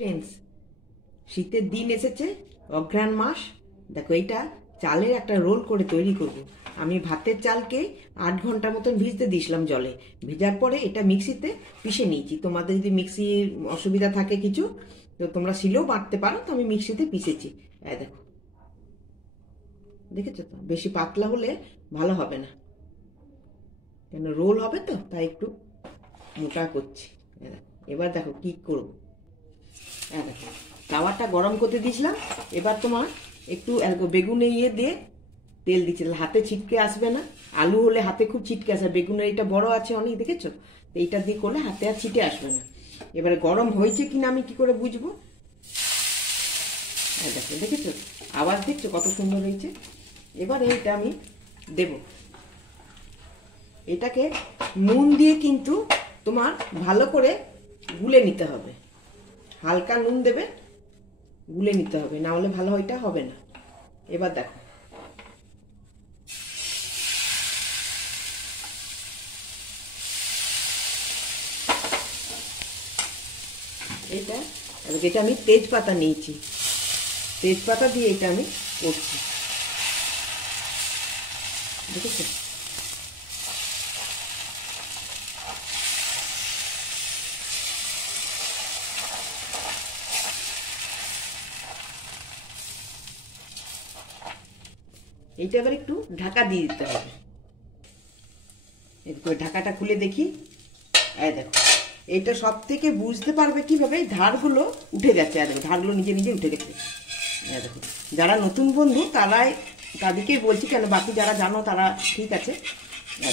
Friends, শীতের দিন এসেছে, অঘ্রাণ মাস। দেখো এইটা চালের একটা রোল করে তৈরি করব। আমি ভাতের চালকে 8 ঘন্টা মতন ভিজতে দিয়েছিলাম জলে। ভেজার পরে এটা মিক্সিতে পিষে নিয়েছি। তোমাদের যদি মিক্সির অসুবিধা থাকে কিছু, তো তোমরা শিলেও বাটতে পারো, তো আমি মিক্সিতে পিষেছি। দেখো, দেখেছো তো? বেশি পাতলা হলে ভালো হবে না, কেন রোল হবে তো, তাই একটু মোটা করছি। এবার দেখো কি করব। দেখো তাওয়াটা গরম করতে দিয়েছিলাম। এবার তোমার একটু বেগুনে দিয়ে তেল দিচ্ছি, হাতে ছিটকে আসবে না। আলু হলে হাতে খুব ছিটকে আসে, বেগুনের এটা বড় আছে অনেক, দেখেছো তো? এইটা দিয়ে করলে হাতে আর ছিটে আসবে না। এবারে গরম হয়েছে কিনা আমি কি করে বুঝবো? দেখো, দেখেছো আওয়াজ দেখছো কত সুন্দর হয়েছে? এবার এইটা আমি দেব। এটাকে নুন দিয়ে কিন্তু তোমার ভালো করে গুলে নিতে হবে। হালকা নুন দেবে, গুলে নিতে হবে, না হলে ভালো এটা হবে না। এবার দেখো, এটা আমি তেজপাতা নিয়েছি, তেজপাতা দিয়ে এটা আমি করছি, দেখেছো? এইটা এবার একটু ঢাকা দিয়ে দিতে হবে। একটু ঢাকাটা খুলে দেখি। দেখো, এইটা সব থেকে বুঝতে পারবে কিভাবে, ধারগুলো উঠে যাচ্ছে। দেখো, ধারগুলো নিজে নিজে উঠে গেছে। দেখো, যারা নতুন বন্ধু তাদেরকেই বলছি, কেন বাকি যারা জানো তারা ঠিক আছে।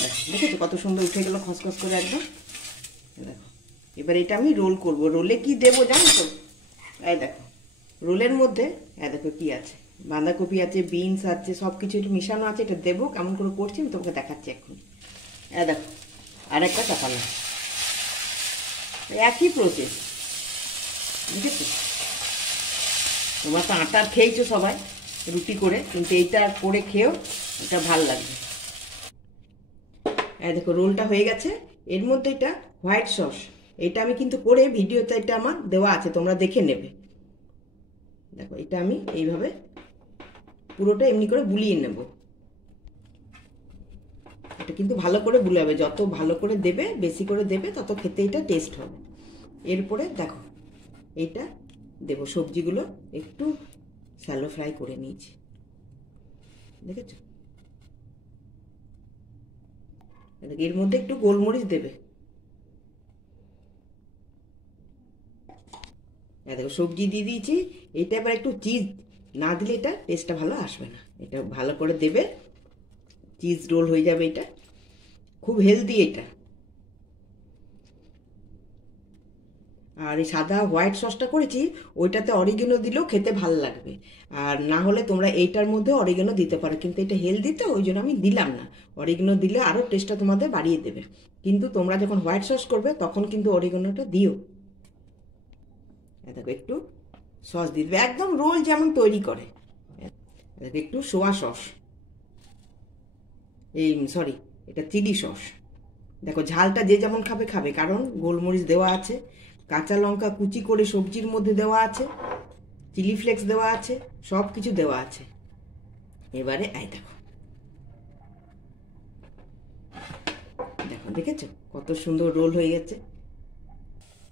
দেখো, দেখেছো কত সুন্দর উঠে গেল খসখস করে একদম। দেখো, এবার এটা আমি রোল করব। রোলে কি দেবো জানো তো? দেখো, রোলের মধ্যে দেখো কি আছে, বাঁধাকপি আছে, বিনস আছে, সব কিছু একটু মিশানো আছে। এটা দেবো, কেমন করে করছি আমি তোমাকে দেখাচ্ছি এখন। দেখো, আর একটা চাপালাম, একই প্রসেস, বুঝেছো? তোমরা তো আটার খেয়েছো সবাই রুটি করে, কিন্তু এইটা করে খেয়েও এটা ভাল লাগবে। দেখো, রোলটা হয়ে গেছে। এর মধ্যে এটা হোয়াইট সস, এটা আমি কিন্তু করে ভিডিওতে এটা আমার দেওয়া আছে, তোমরা দেখে নেবে। দেখো, এটা আমি এইভাবে পুরোটা এমনি করে বুলিয়ে নেব। এটা কিন্তু ভালো করে বুলে হবে, যত ভালো করে দেবে, বেশি করে দেবে, তত খেতে এটা টেস্ট হবে। এরপরে দেখো, এইটা দেবো। সবজিগুলো একটু শ্যালো ফ্রাই করে নিয়েছি, দেখেছো? এর মধ্যে একটু গোলমরিচ দেবে। দেখো, সবজি দিয়ে দিয়েছি। এটা এবার একটু চিজ না দিলে এটা টেস্টটা ভালো আসবে না। এটা ভালো করে দেবে, চিজ রোল হয়ে যাবে। এটা খুব হেলদি এটা। আর এই সাদা হোয়াইট সসটা করেছি, ওইটাতে অরিগেনো দিলেও খেতে ভালো লাগবে। আর না হলে তোমরা এইটার মধ্যে অরিগেনো দিতে পারো, কিন্তু এটা হেলদি তো, ওই জন্য আমি দিলাম না। অরিগেনো দিলে আরও টেস্টটা তোমাদের বাড়িয়ে দেবে। কিন্তু তোমরা যখন হোয়াইট সস করবে তখন কিন্তু অরিগেনোটা দিও। দেখো, একটু সস দিয়ে দেবে, একদম রোল যেমন তৈরি করে। একটু সোয়া সস, সরি, এটা চিলি সস। দেখো, ঝালটা যে যেমন খাবে খাবে, কারণ গোলমরিচ দেওয়া আছে, কাঁচা লঙ্কা কুচি করে সবজির মধ্যে দেওয়া আছে, চিলি ফ্লেক্স দেওয়া আছে, সব কিছু দেওয়া আছে। এবারে দেখো, দেখো, দেখেছো কত সুন্দর রোল হয়ে গেছে?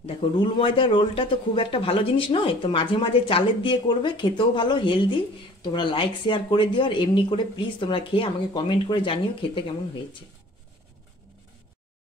দেখো, রুল ময়দার রোলটা তো খুব একটা ভালো জিনিস নয়, তো মাঝে মাঝে চালের দিয়ে করবে, খেতেও ভালো, হেলদি। তোমরা লাইক শেয়ার করে দিও, আর এমনি করে প্লিজ তোমরা খেয়ে আমাকে কমেন্ট করে জানিও খেতে কেমন হয়েছে।